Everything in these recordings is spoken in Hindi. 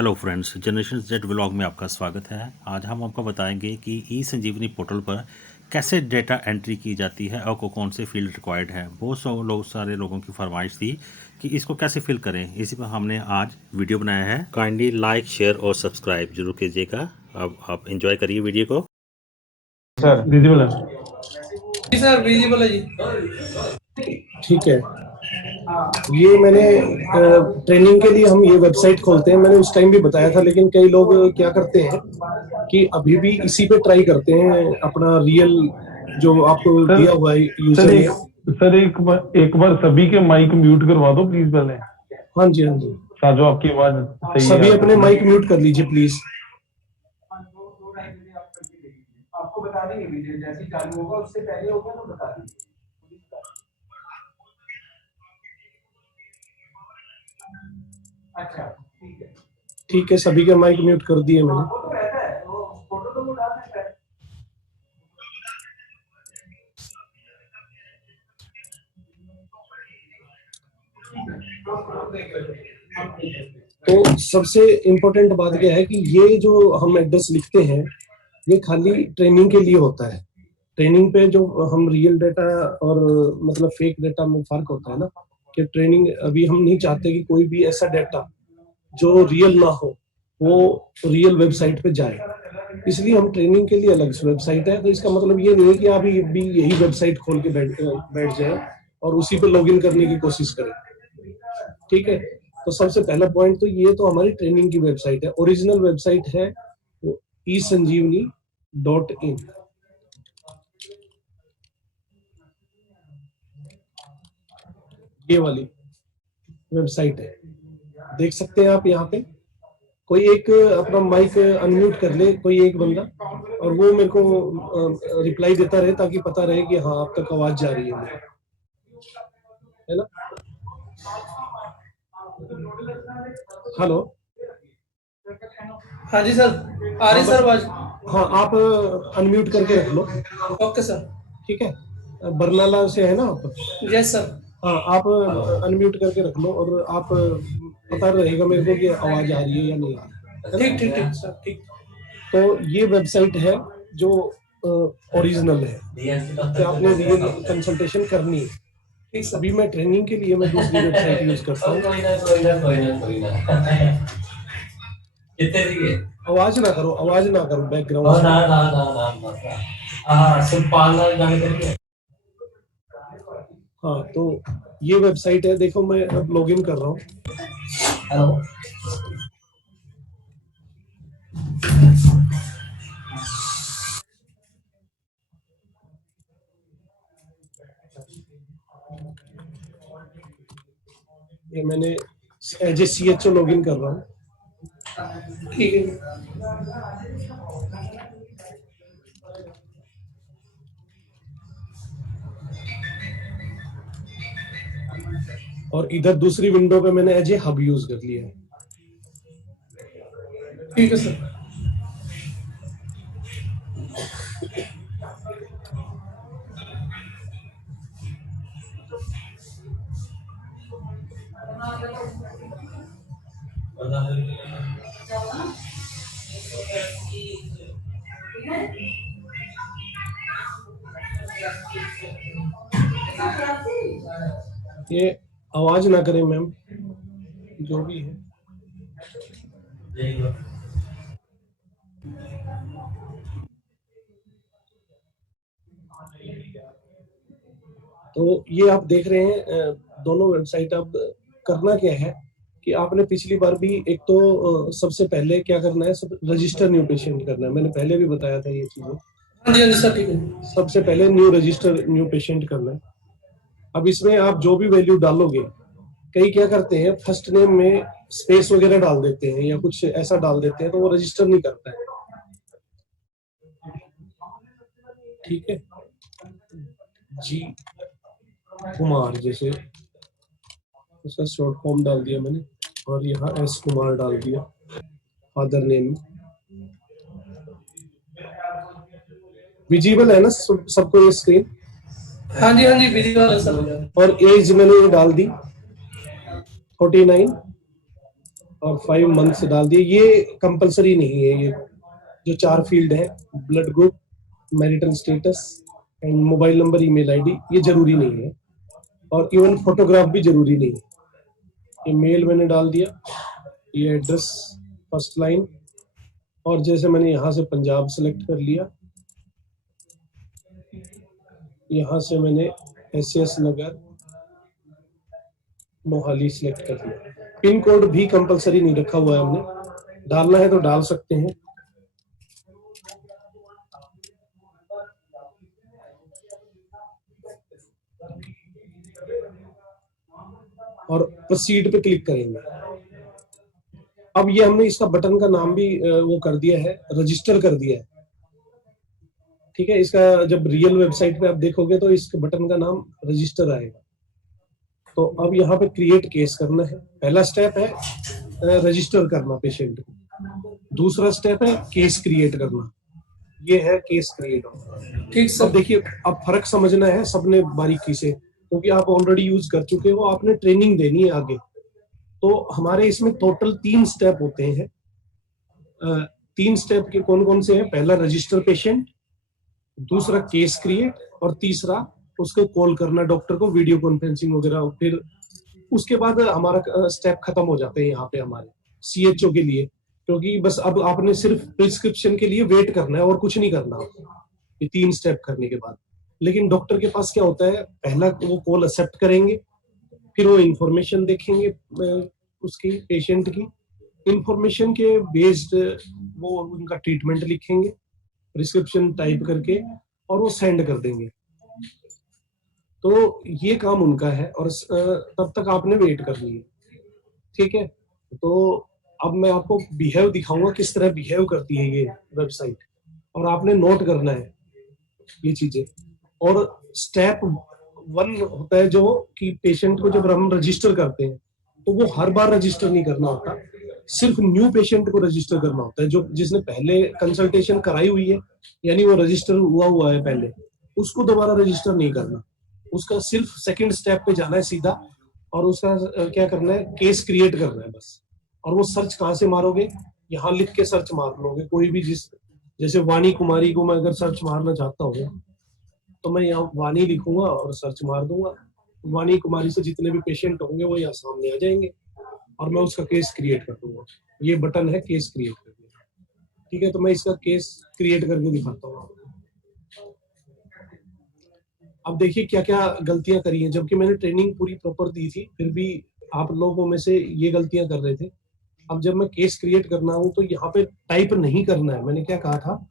Hello friends, generation Z vlog में आपका स्वागत है। आज हम आपको बताएंगे कि ई संजीवनी पोर्टल पर कैसे डेटा एंट्री की जाती है और कौन से फील्ड रिक्वायर्ड है। बहुत सारे लोगों की फरमाइश थी कि इसको कैसे फिल करें, इसी पर हमने आज वीडियो बनाया है। काइंडली लाइक, शेयर और सब्सक्राइब जरूर कीजिएगा। अब आप एंजॉय करिए वीडियो को। सर विजिबल है जी सर, विजिबल है जी। ठीक है। ये मैंने ट्रेनिंग के लिए हम ये वेबसाइट खोलते हैं, मैंने उस टाइम भी बताया था, लेकिन कई लोग क्या करते हैं कि अभी भी इसी पे ट्राई करते हैं अपना रियल जो आपको दिया हुआ है यूजर ने। सर एक बार सभी के माइक म्यूट करवा दो प्लीज पहले। हाँ जी, हाँ जी, साजो आपकी आवाज सही है। सभी अपने माइक म्यूट कर लीजिए प्लीज। आपको बता देंगे वीडियो जैसे ही चालू होगा, उससे पहले होगा तो बता देंगे। अच्छा ठीक है, ठीक है, सभी के माइक म्यूट कर दिए मैंने। वो तो रहता है, वो फोटो तो वो डाल सकता है। तो सबसे इम्पोर्टेंट बात क्या है कि ये जो हम एड्रेस लिखते हैं ये खाली ट्रेनिंग के लिए होता है। ट्रेनिंग पे जो हम रियल डेटा और मतलब फेक डेटा में फर्क होता है ना, कि ट्रेनिंग अभी हम नहीं चाहते कि कोई भी ऐसा डेटा जो रियल ना हो वो रियल वेबसाइट पे जाए, इसलिए हम ट्रेनिंग के लिए अलग से वेबसाइट है। तो इसका मतलब ये नहीं है कि आप भी यही वेबसाइट खोल के बैठ जाए और उसी पे लॉगिन करने की कोशिश करें। ठीक है, तो सबसे पहला पॉइंट तो ये तो हमारी ट्रेनिंग की वेबसाइट है। ओरिजिनल वेबसाइट है वो esanjeevani.in। ये वाली वेबसाइट है, देख सकते हैं आप। यहाँ पे कोई एक अपना माइक अनम्यूट कर ले, कोई एक बंदा, और वो मेरे को रिप्लाई देता रहे ताकि पता रहे कि हाँ आप तक आवाज जा रही है ना। हेलो, हाँ जी सर, आ रही सर आवाज। हाँ, आप अनम्यूट करके रख लो। Okay sir. ठीक है, बरनाला से है ना आप? Yes sir. हाँ, आप अनम्यूट करके रख लो और आप पता रहेगा मेरे को कि आवाज आ रही है या नहीं आ रही है। ठीक ठीक ठीक सर, ठीक। तो ये वेबसाइट है जो ओरिजिनल है, तो आपने रियल कंसल्टेशन करनी है। अभी मैं ट्रेनिंग के लिए मैं दूसरी वेबसाइट यूज करता हूँ। आवाज ना करो बैकग्राउंड। हाँ, तो ये वेबसाइट है, देखो मैं अब लॉगिन कर रहा हूँ। हेलो, ये मैंने एज ए CHO लॉगिन कर रहा हूँ। ठीक है। और इधर दूसरी विंडो पे मैंने एज ए हब यूज कर लिया है। ठीक है सर। ये आवाज ना करें मैम, जो भी है। तो ये आप देख रहे हैं दोनों वेबसाइट। अब करना क्या है कि आपने पिछली बार भी एक तो सबसे पहले क्या करना है, रजिस्टर न्यू पेशेंट करना है। मैंने पहले भी बताया था ये चीजें। हाँ जी सर, ठीक है। सबसे पहले न्यू रजिस्टर न्यू पेशेंट करना है। अब इसमें आप जो भी वैल्यू डालोगे, कई क्या करते हैं फर्स्ट नेम में स्पेस वगैरह डाल देते हैं या कुछ ऐसा डाल देते हैं, तो वो रजिस्टर नहीं करता है। ठीक है, जी कुमार जैसे उसका शॉर्ट फॉर्म डाल दिया मैंने, और यहाँ S कुमार डाल दिया फादर नेम। विजिबल है ना सबको ये स्क्रीन? हाँ जी विजिबल है सर। और एज मैंने ये डाल दी 49। और 5 मंथ्स डाल दिए। ये कंपलसरी नहीं है, ये जो 4 फील्ड है, blood group, marital status and mobile number, email ID, ये जरूरी नहीं है। और इवन फोटोग्राफ भी जरूरी नहीं है। ये मेल मैंने डाल दिया, ये एड्रेस फर्स्ट लाइन, और जैसे मैंने यहाँ से पंजाब सेलेक्ट कर लिया, यहाँ से मैंने एस नगर मोहाली सेलेक्ट कर लिया। पिन कोड भी कंपलसरी नहीं रखा हुआ है हमने, डालना है तो डाल सकते हैं। और प्रोसीड पे क्लिक करेंगे। अब ये हमने इसका बटन का नाम भी वो कर दिया है, रजिस्टर कर दिया है। ठीक है, इसका जब रियल वेबसाइट पे आप देखोगे तो इसके बटन का नाम रजिस्टर आएगा। तो अब यहाँ पे क्रिएट केस करना है। पहला स्टेप है रजिस्टर करना पेशेंट को, दूसरा स्टेप है केस क्रिएट करना। ये है केस क्रिएट। ठीक सर, देखिए अब फर्क समझना है सबने बारीकी से, क्योंकि आप ऑलरेडी यूज कर चुके हो, आपने ट्रेनिंग देनी है आगे। तो हमारे इसमें टोटल 3 स्टेप होते हैं। 3 स्टेप के कौन कौन से हैं? पहला रजिस्टर पेशेंट, दूसरा केस क्रिएट, और तीसरा उसको कॉल करना डॉक्टर को, वीडियो कॉन्फ्रेंसिंग वगैरह। फिर उसके बाद हमारा स्टेप खत्म हो जाते हैं यहाँ पे हमारे CHO के लिए, क्योंकि बस अब आपने सिर्फ प्रिस्क्रिप्शन के लिए वेट करना है और कुछ नहीं करना ये 3 स्टेप करने के बाद। लेकिन डॉक्टर के पास क्या होता है, पहला वो कॉल एक्सेप्ट करेंगे, फिर वो इंफॉर्मेशन देखेंगे उसकी पेशेंट की, इंफॉर्मेशन के बेस्ड वो उनका ट्रीटमेंट लिखेंगे, प्रिस्क्रिप्शन टाइप करके, और वो सेंड कर देंगे। तो ये काम उनका है, और तब तक आपने वेट करनी है। ठीक है, तो अब मैं आपको बिहेव दिखाऊंगा, किस तरह बिहेव करती है ये वेबसाइट, और आपने नोट करना है ये चीजें। और स्टेप 1 होता है जो कि पेशेंट को जब हम रजिस्टर करते हैं तो वो हर बार रजिस्टर नहीं करना होता, सिर्फ न्यू पेशेंट को रजिस्टर करना होता है, जो जिसने पहले कंसल्टेशन कराई हुई है, यानी वो रजिस्टर हुआ है पहले, उसको दोबारा रजिस्टर नहीं करना। उसका सिर्फ सेकंड स्टेप पे जाना है सीधा, और उसका क्या करना है, केस क्रिएट करना है बस। और वो सर्च कहाँ से मारोगे, यहाँ लिख के सर्च मार लोगे कोई भी, जैसे वाणी कुमारी को मैं अगर सर्च मारना चाहता हूँ तो मैं यहाँ वाणी लिखूंगा और सर्च मार दूंगा। वाणी कुमारी से जितने भी पेशेंट होंगे वो यहाँ सामने आ जाएंगे, और मैं उसका केस क्रिएट कर दूंगा। ये बटन है केस क्रिएट करने का। ठीक है, तो मैं इसका केस क्रिएट करके दिखाता हूँ आपको। अब देखिए क्या क्या गलतियां करी हैं, जबकि मैंने ट्रेनिंग पूरी प्रॉपर दी थी, फिर भी आप लोगों में से ये गलतियां कर रहे थे। अब जब मैं केस क्रिएट करना हूं तो यहाँ पे टाइप नहीं करना है, मैंने क्या कहा था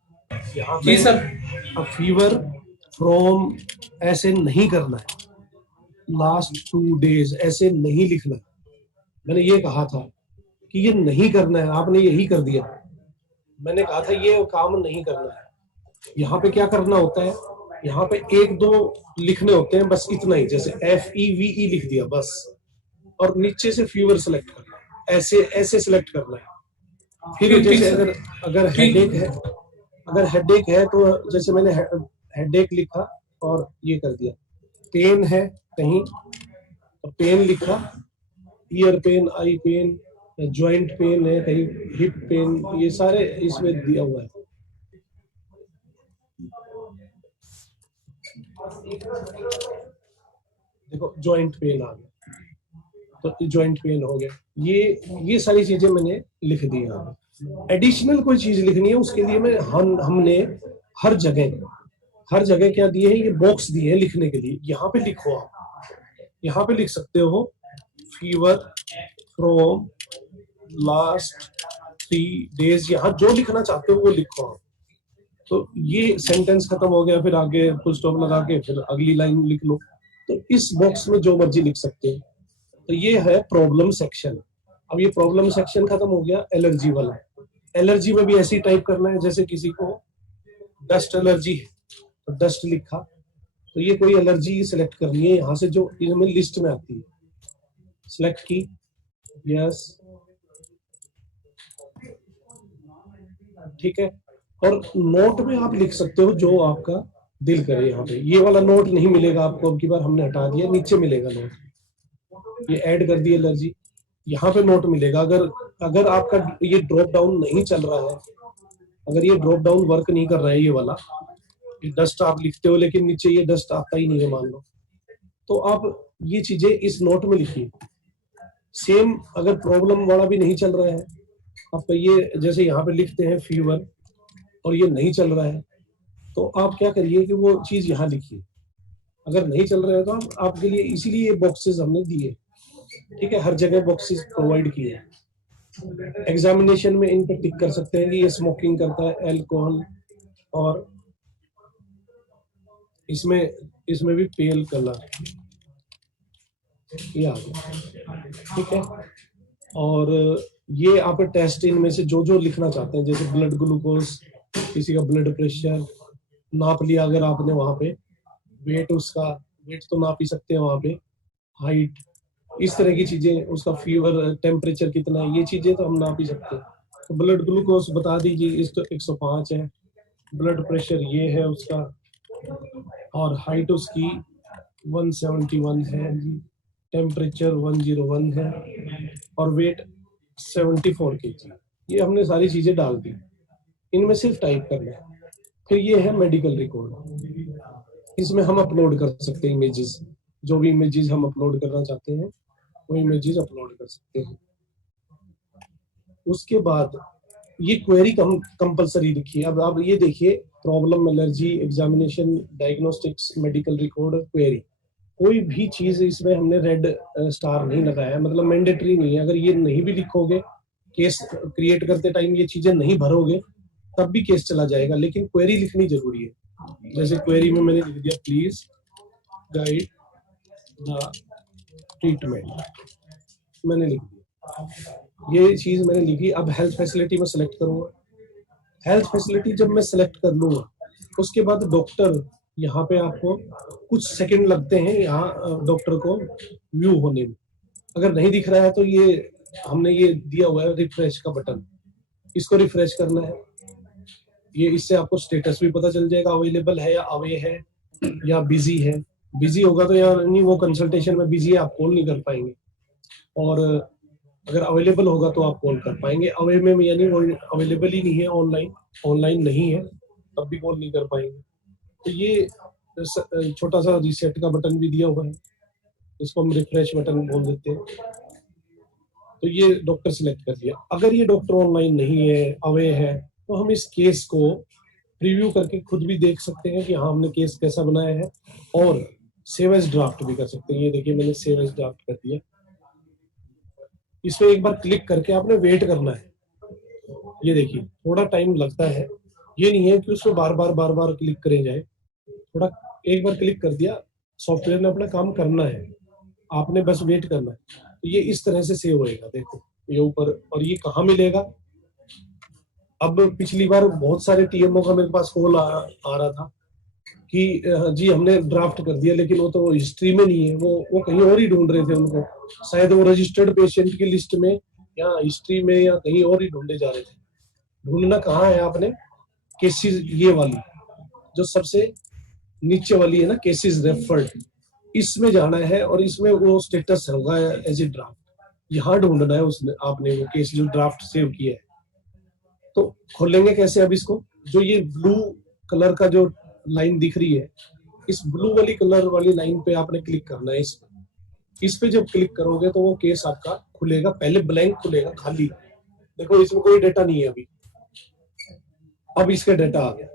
यहाँ पे, अब फीवर फ्रॉम ऐसे नहीं करना है, लास्ट 2 डेज ऐसे नहीं लिखना है। मैंने ये कहा था कि ये नहीं करना है, आपने यही कर दिया। मैंने कहा था ये काम नहीं करना है। यहाँ पे क्या करना होता है, यहाँ पे 1-2 लिखने होते हैं, बस इतना ही, जैसे FEVE लिख दिया बस, और नीचे से फीवर सेलेक्ट करना है, ऐसे ऐसे सेलेक्ट करना है। फिर जैसे अगर हेडेक है, अगर हेडेक है तो जैसे मैंने हेडेक लिखा और ये कर दिया। पेन है कहीं तो पेन लिखा, ईयर पेन, आई पेन, जॉइंट पेन है कहीं, हिप पेन, ये सारे इसमें दिया हुआ है। देखो जॉइंट पेन आ गया, तो जॉइंट पेन हो गया। ये सारी चीजें मैंने लिख दी यहाँ पे। एडिशनल कोई चीज लिखनी है उसके लिए मैं हमने हर जगह क्या दिए हैं, ये बॉक्स दिए हैं लिखने के लिए। यहाँ पे लिखो, आप यहाँ पे लिख सकते हो फीवर फ्रॉम लास्ट 3 डेज, यहाँ जो लिखना चाहते हो वो लिखो आप। तो ये सेंटेंस खत्म हो गया, फिर आगे फुल स्टॉप लगा के फिर अगली लाइन लिख लो। तो इस बॉक्स में जो मर्जी लिख सकते हो। तो ये है प्रॉब्लम सेक्शन। अब ये प्रॉब्लम सेक्शन खत्म हो गया। एलर्जी वाला, एलर्जी में भी ऐसे ही टाइप करना है, जैसे किसी को डस्ट एलर्जी है तो डस्ट लिखा। तो ये कोई एलर्जी सिलेक्ट करनी है यहाँ से जो इनमें लिस्ट में आती है, सिलेक्ट की, यस, ठीक है। और नोट में आप लिख सकते हो जो आपका दिल करे। यहाँ पे ये वाला नोट नहीं मिलेगा आपको, अब की बार हमने हटा दिया, नीचे मिलेगा नोट। ये ऐड कर दी एलर्जी, यहाँ पे नोट मिलेगा। अगर अगर आपका ये ड्रॉप डाउन नहीं चल रहा है, अगर ये ड्रॉप डाउन वर्क नहीं कर रहा है, ये वाला डस्ट आप लिखते हो लेकिन नीचे ये डस्ट आता ही नहीं है मान लो, तो आप ये चीजें इस नोट में लिखिए। सेम अगर प्रॉब्लम वाला भी नहीं चल रहा है आपका, ये जैसे यहाँ पे लिखते हैं फीवर और ये नहीं चल रहा है, तो आप क्या करिए कि वो चीज यहाँ लिखिए। अगर नहीं चल रहा है तो आप आपके लिए इसीलिए ये बॉक्सेस हमने दिए, ठीक है, हर जगह बॉक्सेस प्रोवाइड किए हैं। एग्जामिनेशन में इन पे टिक कर सकते हैं कि ये स्मोकिंग करता है, अल्कोहल, और इसमें भी पेल कलर ये आ गया, ठीक है। और ये आप टेस्ट इनमें से जो जो लिखना चाहते हैं, जैसे ब्लड ग्लूकोज, किसी का ब्लड प्रेशर नाप लिया अगर आपने, वहां पे वेट, उसका वेट तो नाप ही सकते हैं वहां पे, हाइट, इस तरह की चीजें, उसका फीवर, टेम्परेचर कितना है, ये चीजें तो हम नाप ही सकते हैं। तो ब्लड ग्लूकोज बता दीजिए, इस तो 105 है, ब्लड प्रेशर ये है उसका, और हाइट उसकी 171 है जी, टेम्परेचर 101 है, और वेट 74 kg। ये हमने सारी चीजें डाल दी, इनमें सिर्फ टाइप करना है। फिर ये है मेडिकल रिकॉर्ड, इसमें हम अपलोड कर सकते हैं इमेजेस, जो भी इमेजेस हम अपलोड करना चाहते हैं वो इमेजेस अपलोड कर सकते हैं। उसके बाद ये क्वेरी कंपलसरी लिखिए। अब आप ये देखिए, problem, allergy, examination, diagnostics, medical record, query, कोई भी चीज इसमें हमने रेड स्टार नहीं लगाया है, मतलब मैंडेटरी नहीं है। अगर ये नहीं भी लिखोगे, केस क्रिएट करते टाइम ये चीजें नहीं भरोगे, तब भी केस चला जाएगा, लेकिन क्वेरी लिखनी जरूरी है। जैसे क्वेरी में मैंने लिख दिया, प्लीज गाइड द ट्रीटमेंट, मैंने लिख दिया, ये चीज मैंने लिखी। अब हेल्थ फैसिलिटी में सेलेक्ट करूंगा। हेल्थ फैसिलिटी जब मैं सेलेक्ट कर लूंगा, उसके बाद डॉक्टर, यहाँ पे आपको कुछ सेकंड लगते हैं यहाँ डॉक्टर को व्यू होने में। अगर नहीं दिख रहा है तो ये हमने ये दिया हुआ है रिफ्रेश का बटन, इसको रिफ्रेश करना है। ये इससे आपको स्टेटस भी पता चल जाएगा, अवेलेबल है या अवे है या बिजी है। बिजी होगा तो यानी वो कंसल्टेशन में बिजी है, आप कॉल नहीं कर पाएंगे, और अगर अवेलेबल होगा तो आप कॉल कर पाएंगे। अवे में यानी वो अवेलेबल ही नहीं है, ऑनलाइन नहीं है, तब भी कॉल नहीं कर पाएंगे। तो ये छोटा सा रीसेट का बटन भी दिया हुआ है, इसको हम रिफ्रेश बटन बोल देते हैं। तो ये डॉक्टर सिलेक्ट कर दिया। अगर ये डॉक्टर ऑनलाइन नहीं है, अवे है, तो हम इस केस को प्रीव्यू करके खुद भी देख सकते हैं कि हाँ हमने केस कैसा बनाया है, और सेव एज ड्राफ्ट भी कर सकते हैं। ये देखिए मैंने सेव एज ड्राफ्ट कर दिया। इसमें एक बार क्लिक करके आपने वेट करना है। ये देखिए थोड़ा टाइम लगता है, ये नहीं है कि उसमें बार बार क्लिक करें जाए, थोड़ा एक बार क्लिक कर दिया, सॉफ्टवेयर ने अपना काम करना है, आपने बस वेट करना है। तो ये इस तरह से सेव होएगा, देखो ये ऊपर। और ये कहाँ मिलेगा? अब पिछली बार बहुत सारे टीएमओ का मेरे पास कॉल आ रहा था कि जी हमने ड्राफ्ट कर दिया, लेकिन वो तो हिस्ट्री में नहीं है, वो कहीं और ही ढूंढ रहे थे उनको, शायद वो रजिस्टर्ड पेशेंट की लिस्ट में या हिस्ट्री में या कहीं और ही ढूंढे जा रहे थे। ढूंढना कहाँ है आपने? केसेस, ये वाली जो सबसे नीचे वाली है ना, केसेस रेफर्ड, इसमें जाना है, और इसमें वो स्टेटस होगा एज ए ड्राफ्ट, यहाँ ढूंढना है उसने, आपने वो केस जो ड्राफ्ट सेव किया है। तो खोलेंगे कैसे अब इसको? जो ये ब्लू कलर का जो लाइन दिख रही है, इस ब्लू वाली कलर वाली लाइन पे आपने क्लिक करना है। इस पे जब क्लिक करोगे तो वो केस आपका खुलेगा, पहले ब्लैंक खुलेगा, खाली। देखो इसमें कोई डेटा नहीं है अभी, अब इसका डेटा आ गया।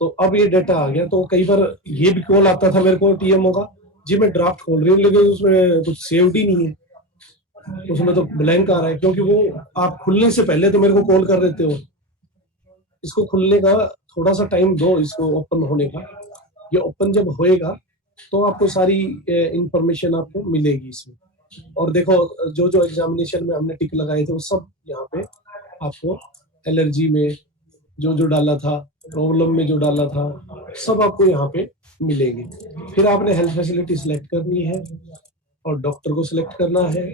तो अब ये डेटा आ गया, तो कई बार ये भी कॉल आता था मेरे को टीएमओ का, जी मैं ड्राफ्ट खोल रही हूँ लेकिन उसमें कुछ सेव्ड ही नहीं है, उसमें तो ब्लैंक आ रहा है, क्योंकि वो आप खुलने से पहले तो मेरे को कॉल कर देते हो। इसको खुलने का थोड़ा सा टाइम दो, इसको ओपन होने का। ये ओपन जब होएगा तो आपको सारी इंफॉर्मेशन आपको मिलेगी इसमें। और देखो जो जो एग्जामिनेशन में हमने टिक लगाए थे वो सब यहाँ पे आपको, एलर्जी में जो जो डाला था, प्रॉब्लम में जो डाला था, सब आपको यहाँ पे मिलेंगे। फिर आपने हेल्थ फैसिलिटी सिलेक्ट करनी है और डॉक्टर को सिलेक्ट करना है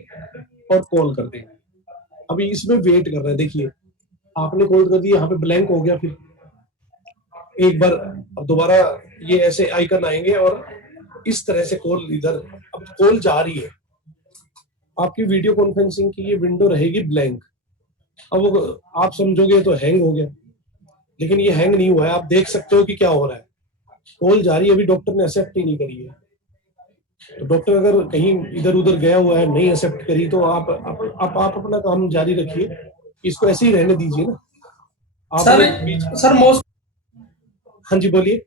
और कॉल कर देना। अभी इसमें वेट कर रहा है, देखिए आपने कॉल कर दिया, यहाँ पे ब्लैंक हो गया। फिर एक बार अब दोबारा ये ऐसे आइकन आएंगे और इस तरह से कॉल, इधर अब कॉल जा रही है, आपकी वीडियो कॉन्फ्रेंसिंग की ये विंडो रहेगी ब्लैंक, अब वो आप समझोगे तो हैंग हो गया, लेकिन ये हैंग नहीं हुआ है। आप देख सकते हो कि क्या हो रहा है, कॉल जारी, अभी डॉक्टर ने एक्सेप्ट ही नहीं करी है। तो डॉक्टर अगर कहीं इधर उधर गया हुआ है, नहीं एक्सेप्ट करी, तो आप अपना काम जारी रखिए, इसको ऐसे ही रहने दीजिए ना। सर आपने बीच, सर मोस्ट हाँ जी बोलिए।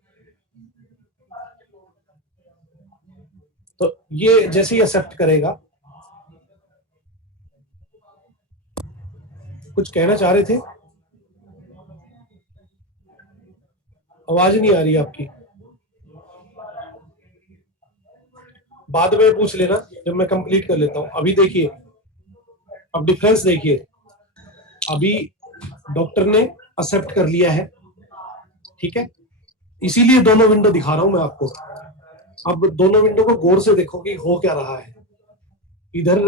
तो ये जैसे ही एक्सेप्ट करेगा, कुछ कहना चाह रहे थे, आवाज नहीं आ रही आपकी, बाद में पूछ लेना जब मैं कंप्लीट कर लेता हूं। अभी देखिए, अब डिफरेंस देखिए, अभी डॉक्टर ने एक्सेप्ट कर लिया है, ठीक है, इसीलिए दोनों विंडो दिखा रहा हूं मैं आपको। अब दोनों विंडो को गौर से देखो कि हो क्या रहा है। इधर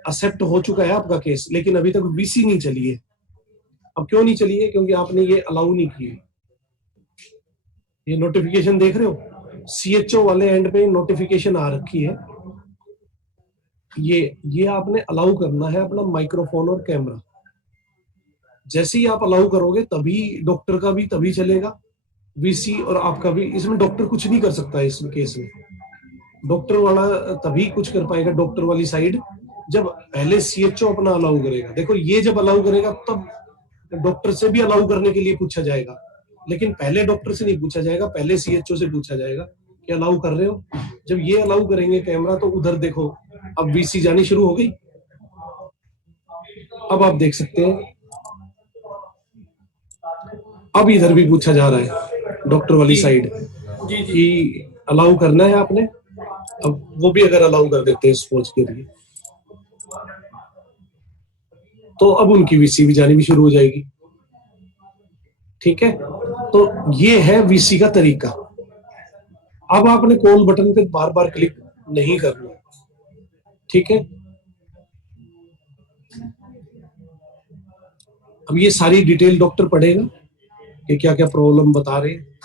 एक्सेप्ट हो चुका है आपका केस, लेकिन अभी तक वीसी नहीं चली है। अब क्यों नहीं चली है? क्योंकि आपने ये अलाउ नहीं की है। ये नोटिफिकेशन देख रहे हो, सीएचओ वाले एंड पे नोटिफिकेशन आ रखी है। ये आपने अलाउ करना है अपना माइक्रोफोन और कैमरा। जैसे ही आप अलाउ करोगे तभी डॉक्टर का भी तभी चलेगा, वीसी और आपका भी। इसमें डॉक्टर कुछ नहीं कर सकता है। इस केस में डॉक्टर वाला तभी कुछ कर पाएगा, डॉक्टर वाली साइड, जब पहले सीएचओ अपना अलाउ करेगा। देखो, ये जब अलाउ करेगा तब डॉक्टर से भी अलाउ करने के लिए पूछा जाएगा, लेकिन पहले डॉक्टर से नहीं पूछा जाएगा, पहले सीएचओ से पूछा जाएगा कि अलाउ कर रहे हो। जब ये अलाउ करेंगे कैमरा, तो उधर देखो अब वीसी जानी शुरू हो गई। अब आप देख सकते हैं, अब इधर भी पूछा जा रहा है डॉक्टर वाली साइड कि अलाउ करना है आपने। अब वो भी अगर अलाउ कर देते हैं स्पोर्ट्स के लिए, तो अब उनकी वीसी भी जानी भी शुरू हो जाएगी। ठीक है, तो ये है वीसी का तरीका। अब आपने कॉल बटन पे बार बार क्लिक नहीं करना, ठीक है। अब ये सारी डिटेल डॉक्टर पढ़ेगा कि क्या क्या प्रॉब्लम बता रहे हैं,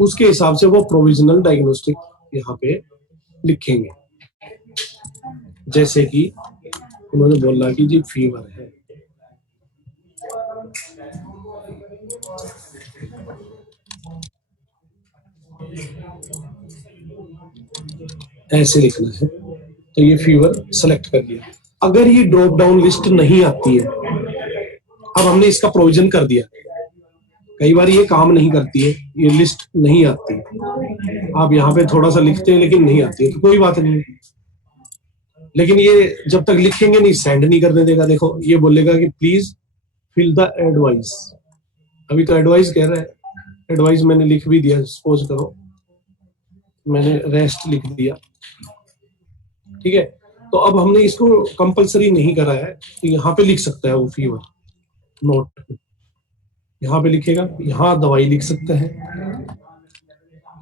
उसके हिसाब से वो प्रोविजनल डायग्नोस्टिक यहाँ पे लिखेंगे। जैसे कि उन्होंने बोला कि जी फीवर है, ऐसे लिखना है, तो ये फीवर सेलेक्ट कर लिया। अगर ये ड्रॉप डाउन लिस्ट नहीं आती है, अब हमने इसका प्रोविजन कर दिया, कई बार ये काम नहीं करती है, ये लिस्ट नहीं आती, आप यहाँ पे थोड़ा सा लिखते हैं लेकिन नहीं आती है, तो कोई बात नहीं। लेकिन ये जब तक लिखेंगे नहीं, सेंड नहीं करने देगा। देखो, ये बोलेगा कि प्लीज फिल द एडवाइस। अभी तो एडवाइस कह रहा है, एडवाइस मैंने लिख भी दिया। सपोज करो मैंने रेस्ट लिख दिया, ठीक है, तो अब हमने इसको कंपलसरी नहीं करा है, तो यहाँ पे लिख सकता है वो फीवर नोट, यहाँ पे लिखेगा, यहाँ दवाई लिख सकता है।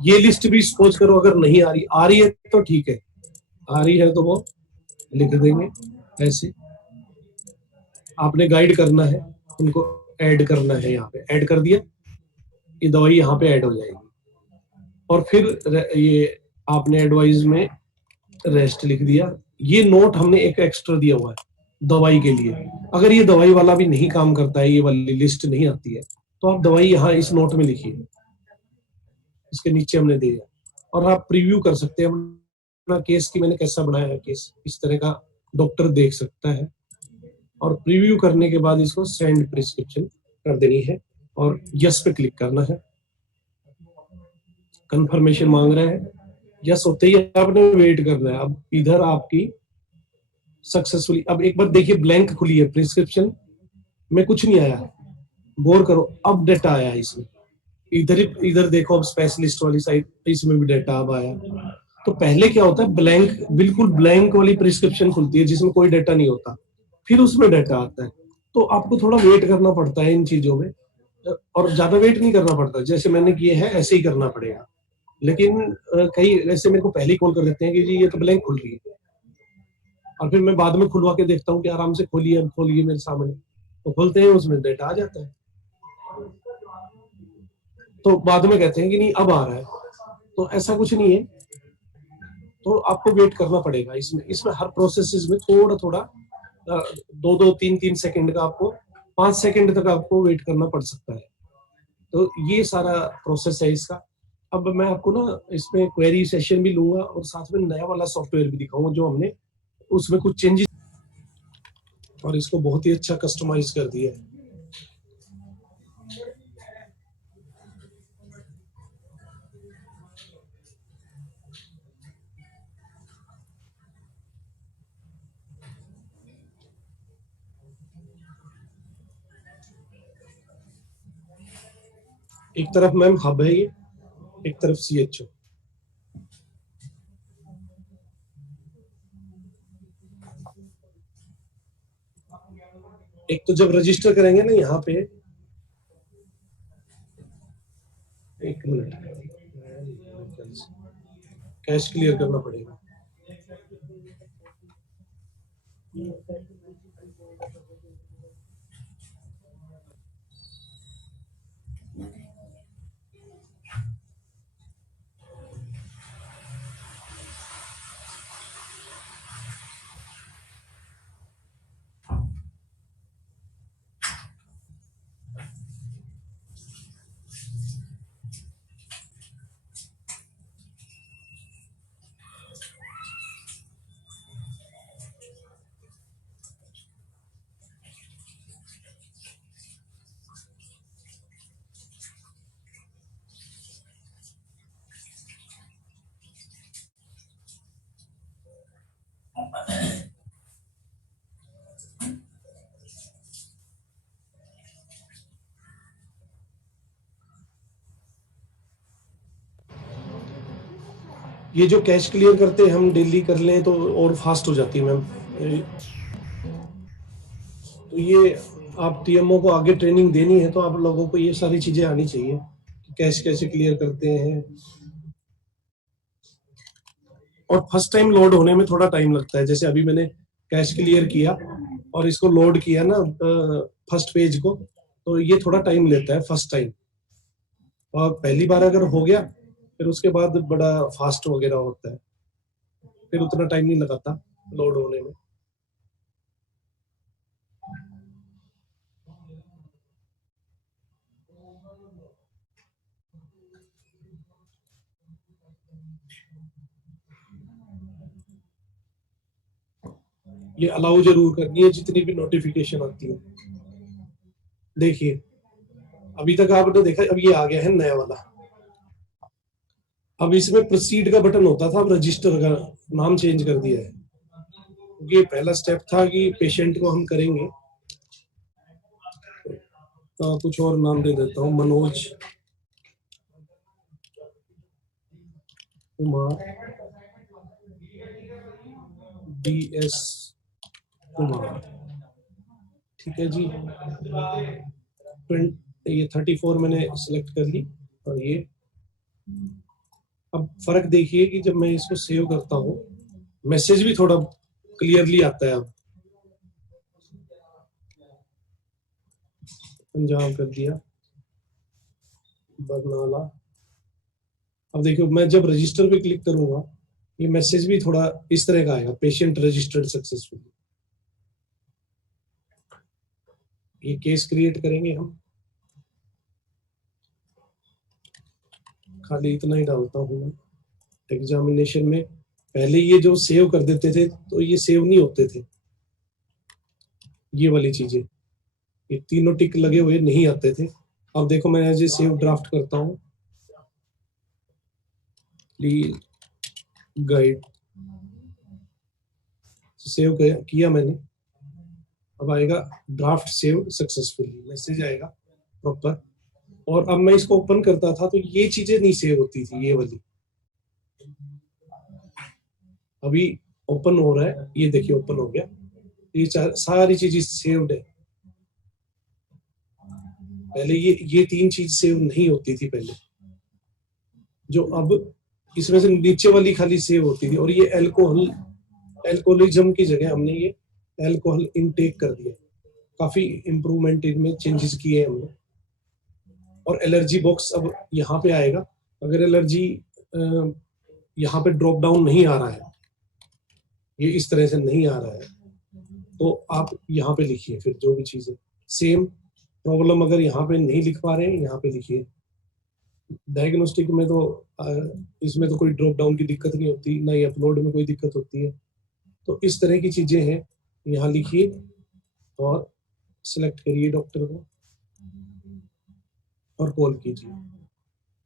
ये लिस्ट भी सपोज करो अगर नहीं आ रही है तो ठीक है, आ रही है तो वो लिख देंगे ऐसे। आपने गाइड करना है, उनको ऐड करना है, यहाँ पे ऐड कर दिया, ये दवाई यहाँ पे ऐड हो जाएगी। और फिर ये आपने एडवाइस में रेस्ट लिख दिया। ये नोट हमने एक एक्स्ट्रा दिया हुआ है दवाई के लिए। अगर ये दवाई वाला भी नहीं काम करता है, ये वाली लिस्ट नहीं आती है, तो आप दवाई यहाँ इस नोट में लिखिए, इसके नीचे हमने दिया। और आप प्रीव्यू कर सकते हैं अपना केस की, मैंने कैसा बनाया है केस, इस तरह का डॉक्टर देख सकता है। और प्रीव्यू करने के बाद इसको सेंड प्रिस्क्रिप्शन कर देनी है और यस पे क्लिक करना है। कंफर्मेशन मांग रहा है, यस होते ही आपने वेट करना है। अब इधर आपकी सक्सेसफुली, अब एक बार देखिए ब्लैंक खुली है, प्रिस्क्रिप्शन में कुछ नहीं आया, गौर करो, अब डेटा आया इसमें। इधर देखो, अब स्पेशलिस्ट वाली साइड, इसमें भी डेटा अब आया। तो पहले क्या होता है, ब्लैंक, बिल्कुल ब्लैंक वाली प्रिस्क्रिप्शन खुलती है जिसमें कोई डेटा नहीं होता, फिर उसमें डेटा आता है। तो आपको थोड़ा वेट करना पड़ता है इन चीजों में, और ज्यादा वेट नहीं करना पड़ता, जैसे मैंने किए है ऐसे ही करना पड़ेगा। लेकिन कई ऐसे मेरे को पहले ही कॉल कर देते हैं कि जी ये तो ब्लैंक खुल रही है, और फिर मैं बाद में खुलवा के देखता हूँ कि आराम से खोलिए मेरे सामने, तो खोलते हैं उसमें डेटा आ जाता है। तो बाद में कहते हैं कि नहीं अब आ रहा है, तो ऐसा कुछ नहीं है। तो आपको वेट करना पड़ेगा इसमें हर प्रोसेस में थोड़ा थोड़ा 2-2 3-3 सेकंड का आपको 5 सेकंड तक आपको वेट करना पड़ सकता है। तो ये सारा प्रोसेस है इसका। अब मैं आपको ना इसमें क्वेरी सेशन भी लूंगा और साथ में नया वाला सॉफ्टवेयर भी दिखाऊंगा जो हमने उसमें कुछ चेंजेस और इसको बहुत ही अच्छा कस्टमाइज कर दिया है। एक तरफ मैम हब है ये, एक तरफ CHO। एक तो जब रजिस्टर करेंगे ना यहाँ पे, एक मिनट, कैश क्लियर करना पड़ेगा। ये जो कैश क्लियर करते हम डेली कर लें तो और फास्ट हो जाती है मैम। तो ये आप TMO को आगे ट्रेनिंग देनी है तो आप लोगों को ये सारी चीजें आनी चाहिए कि कैश कैसे क्लियर करते हैं। और फर्स्ट टाइम लोड होने में थोड़ा टाइम लगता है। जैसे अभी मैंने कैश क्लियर किया और इसको लोड किया ना फर्स्ट पेज को, तो ये थोड़ा टाइम लेता है फर्स्ट टाइम। और पहली बार अगर हो गया फिर उसके बाद बड़ा फास्ट वगैरह होता है, फिर उतना टाइम नहीं लगाता लोड होने में। ये अलाउ जरूर करनी है जितनी भी नोटिफिकेशन आती है। देखिए अभी तक आपने देखा, अब ये आ गया है नया वाला। अब इसमें प्रोसीड का बटन होता था, अब रजिस्टर का नाम चेंज कर दिया है। ये पहला स्टेप था कि पेशेंट को हम करेंगे, तो कुछ और नाम दे देता हूँ, मनोज कुमार DS कुमार। ठीक है जी, ये 34 मैंने सिलेक्ट कर ली। और ये अब फर्क देखिए कि जब मैं इसको सेव करता हूँ मैसेज भी थोड़ा क्लियरली आता है। अब पंजाब कर दिया, बरनाला। अब देखियो मैं जब रजिस्टर पे क्लिक करूंगा ये मैसेज भी थोड़ा इस तरह का आएगा, पेशेंट रजिस्टर्ड सक्सेसफुली। ये केस क्रिएट करेंगे हम, खाली इतना ही डालता हूँ मैं। एग्जामिनेशन में पहले ये जो सेव कर देते थे तो ये सेव नहीं होते थे, ये वाली चीजें, ये तीनों टिक लगे हुए नहीं आते थे। अब देखो मैं एज ए सेव ड्राफ्ट करता हूँ, प्लीज गाइड, सेव किया मैंने। अब आएगा ड्राफ्ट सेव सक्सेसफुली, मैसेज आएगा प्रॉपर। और अब मैं इसको ओपन करता था तो ये चीजें नहीं सेव होती थी, ये वाली। अभी ओपन हो रहा है, ये देखिए ओपन हो गया, ये सारी चीजें सेव्ड है। पहले ये 3 चीज सेव नहीं होती थी पहले, जो अब इसमें से नीचे वाली खाली सेव होती थी। और ये एल्कोहलिज्म की जगह हमने ये एल्कोहल इनटेक कर दिया। काफी इंप्रूवमेंट इनमें चेंजेस किए हमने। और एलर्जी बॉक्स अब यहाँ पे आएगा। अगर एलर्जी यहाँ पे ड्रॉप डाउन नहीं आ रहा है, ये इस तरह से नहीं आ रहा है, तो आप यहाँ पे लिखिए फिर जो भी चीजें सेम प्रॉब्लम अगर यहाँ पे नहीं लिख पा रहे हैं, यहाँ पे लिखिए। डायग्नोस्टिक में तो इसमें तो कोई ड्रॉप डाउन की दिक्कत नहीं होती, ना ही अपलोड में कोई दिक्कत होती है। तो इस तरह की चीजें हैं, यहाँ लिखिए और सिलेक्ट करिए डॉक्टर को और कॉल कीजिए,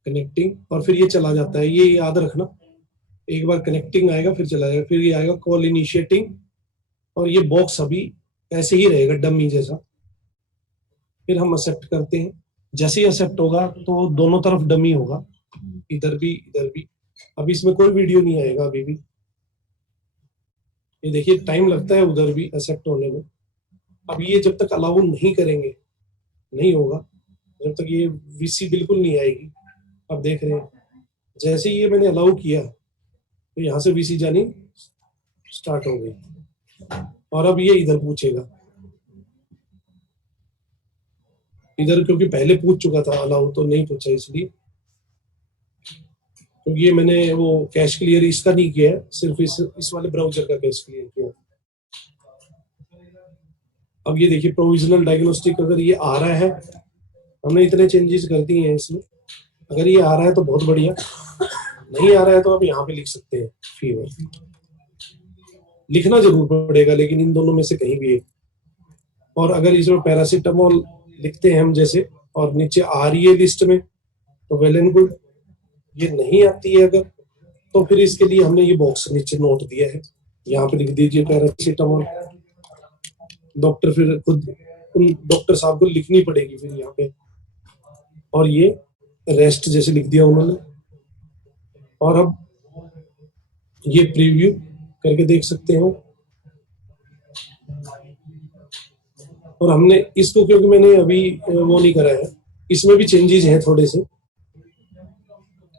कनेक्टिंग, और फिर ये चला जाता है। ये याद रखना, एक बार कनेक्टिंग आएगा फिर चला जाएगा, फिर ये आएगा कॉल इनिशिएटिंग, और ये बॉक्स अभी ऐसे ही रहेगा डमी जैसा। फिर हम एक्सेप्ट करते हैं, जैसे ही एक्सेप्ट होगा तो दोनों तरफ डमी होगा, इधर भी इधर भी। अभी इसमें कोई वीडियो नहीं आएगा अभी भी, ये देखिए टाइम लगता है उधर भी एक्सेप्ट होने में। अब ये जब तक अलाउ नहीं करेंगे नहीं होगा, जब तक ये वीसी बिल्कुल नहीं आएगी। अब देख रहे हैं जैसे ही ये मैंने अलाउ किया तो यहाँ से वीसी जानी स्टार्ट हो गई, और अब ये इधर पूछेगा, इधर क्योंकि पहले पूछ चुका था अलाउ तो नहीं पूछा, इसलिए क्योंकि ये मैंने वो कैश क्लियर इसका नहीं किया है, सिर्फ इस वाले ब्राउजर का कैश क्लियर किया। अब ये देखिए प्रोविजनल डायग्नोस्टिक, अगर ये आ रहा है, हमने इतने चेंजेस कर दिए हैं इसमें, अगर ये आ रहा है तो बहुत बढ़िया, नहीं आ रहा है तो आप यहाँ पे लिख सकते हैं फीवर, लिखना जरूर पड़ेगा लेकिन इन दोनों में से कहीं भी एक। और अगर इसमें पैरासीटामोल लिखते हैं हम जैसे, और नीचे आ रही है लिस्ट में तो वेल एंड गुड, ये नहीं आती है अगर, तो फिर इसके लिए हमने ये बॉक्स नीचे नोट दिया है, यहाँ पे लिख दीजिए पैरासीटामोल। डॉक्टर फिर खुद उन डॉक्टर साहब को लिखनी पड़ेगी फिर यहाँ पे, और ये रेस्ट जैसे लिख दिया उन्होंने। और अब ये प्रीव्यू करके देख सकते हो, और हमने इसको क्योंकि मैंने अभी वो नहीं करा है, इसमें भी चेंजेस हैं थोड़े से,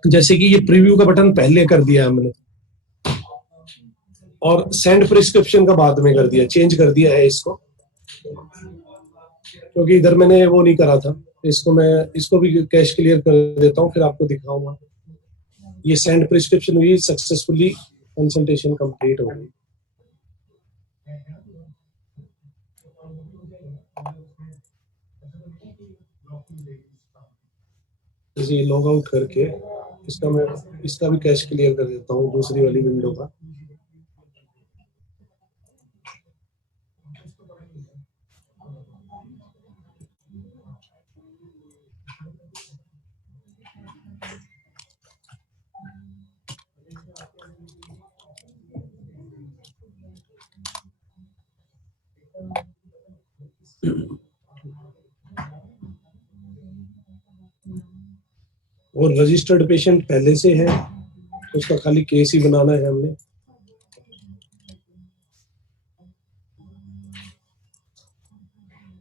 जैसे कि ये प्रीव्यू का बटन पहले कर दिया हमने और सेंड प्रिस्क्रिप्शन का बाद में कर दिया, चेंज कर दिया है इसको, क्योंकि इधर मैंने वो नहीं करा था। इसको मैं इसको भी कैश क्लियर कर देता हूँ फिर आपको दिखाऊंगा। ये सेंड प्रिस्क्रिप्शन हुई, सक्सेसफुली कंसल्टेशन कंप्लीट हो गई। इसे लॉग आउट करके इसका भी कैश क्लियर कर देता हूँ दूसरी वाली विंडो का। और रजिस्टर्ड पेशेंट पहले से है, उसका खाली केस ही बनाना है हमने।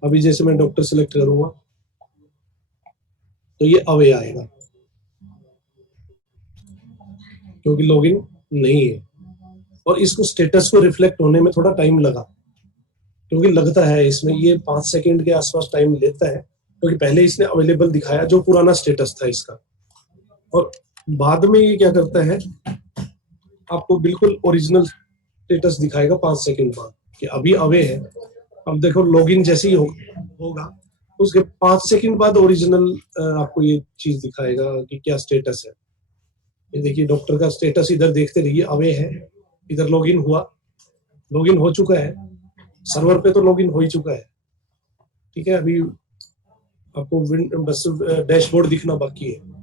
अभी जैसे मैं डॉक्टर सिलेक्ट करूंगा तो ये अवे आएगा क्योंकि लॉगिन नहीं है, और इसको स्टेटस को रिफ्लेक्ट होने में थोड़ा टाइम लगा, क्योंकि लगता है इसमें ये 5 सेकंड के आसपास टाइम लेता है, क्योंकि पहले इसने अवेलेबल दिखाया जो पुराना स्टेटस था इसका, और बाद में ये क्या करता है आपको बिल्कुल ओरिजिनल स्टेटस दिखाएगा 5 सेकंड बाद कि अभी अवे है। अब देखो लॉगिन जैसे ही होगा उसके 5 सेकंड बाद ओरिजिनल आपको ये चीज दिखाएगा कि क्या स्टेटस है। ये देखिए डॉक्टर का स्टेटस इधर देखते रहिए, अवे है, इधर लॉगिन हुआ, लॉगिन हो चुका है, सर्वर पे तो लॉगिन हो ही चुका है। ठीक है, अभी आपको बस डैशबोर्ड दिखना बाकी है।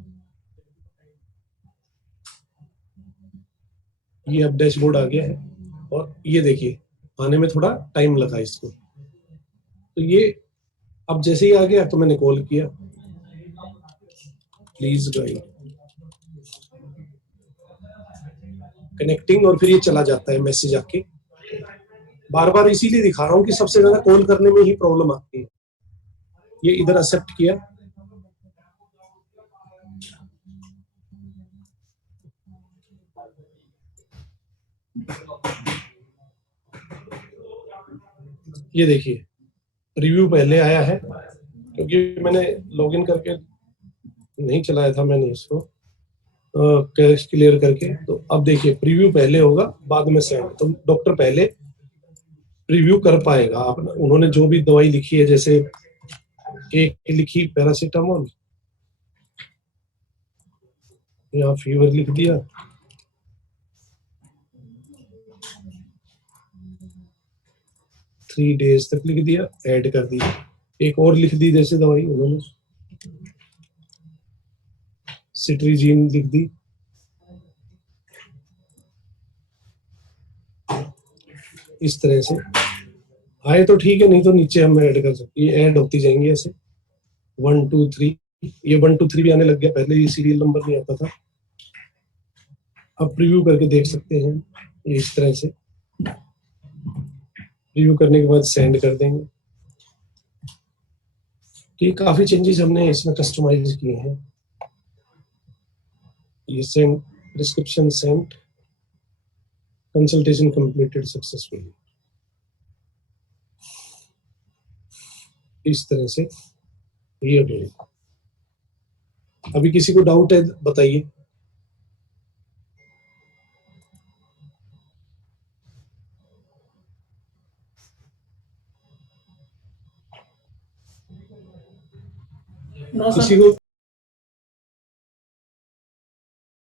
ये अब डैशबोर्ड आ गया है, और ये देखिए आने में थोड़ा टाइम लगा इसको, तो ये अब जैसे ही आ गया तो मैंने कॉल किया, प्लीज गाइड कनेक्टिंग, और फिर ये चला जाता है मैसेज आके। बार बार इसीलिए दिखा रहा हूँ कि सबसे ज्यादा कॉल करने में ही प्रॉब्लम आती है। ये इधर एक्सेप्ट किया, ये देखिए रिव्यू पहले आया है क्योंकि मैंने लॉगिन करके नहीं चलाया था मैंने इसको कैश क्लियर करके। तो अब देखिए प्रीव्यू पहले होगा बाद में सेंड, तो डॉक्टर पहले प्रीव्यू कर पाएगा। आप उन्होंने जो भी दवाई लिखी है, जैसे एक लिखी पैरासीटामोल, यहाँ फीवर लिख दिया, थ्री डेज तक लिख दिया, ऐड कर दिया। एक और लिख दी जैसे दवाई उन्होंने, सिट्रीजीन लिख दी। इस तरह से आए तो ठीक है, नहीं तो नीचे हम ऐड कर सकते, ये ऐड होती जाएंगी ऐसे 1 2 3। ये 1 2 3 भी आने लग गया, पहले ये सीरियल नंबर नहीं आता था। अब प्रीव्यू करके देख सकते हैं ये इस तरह से। प्रीव्यू करने के बाद सेंड कर देंगे। तो ये काफी चेंजेस हमने इसमें कस्टमाइज किए हैं। ये send, prescription sent, consultation completed successfully, इस तरह से ये हो। अभी किसी को डाउट है बताइए। किसी को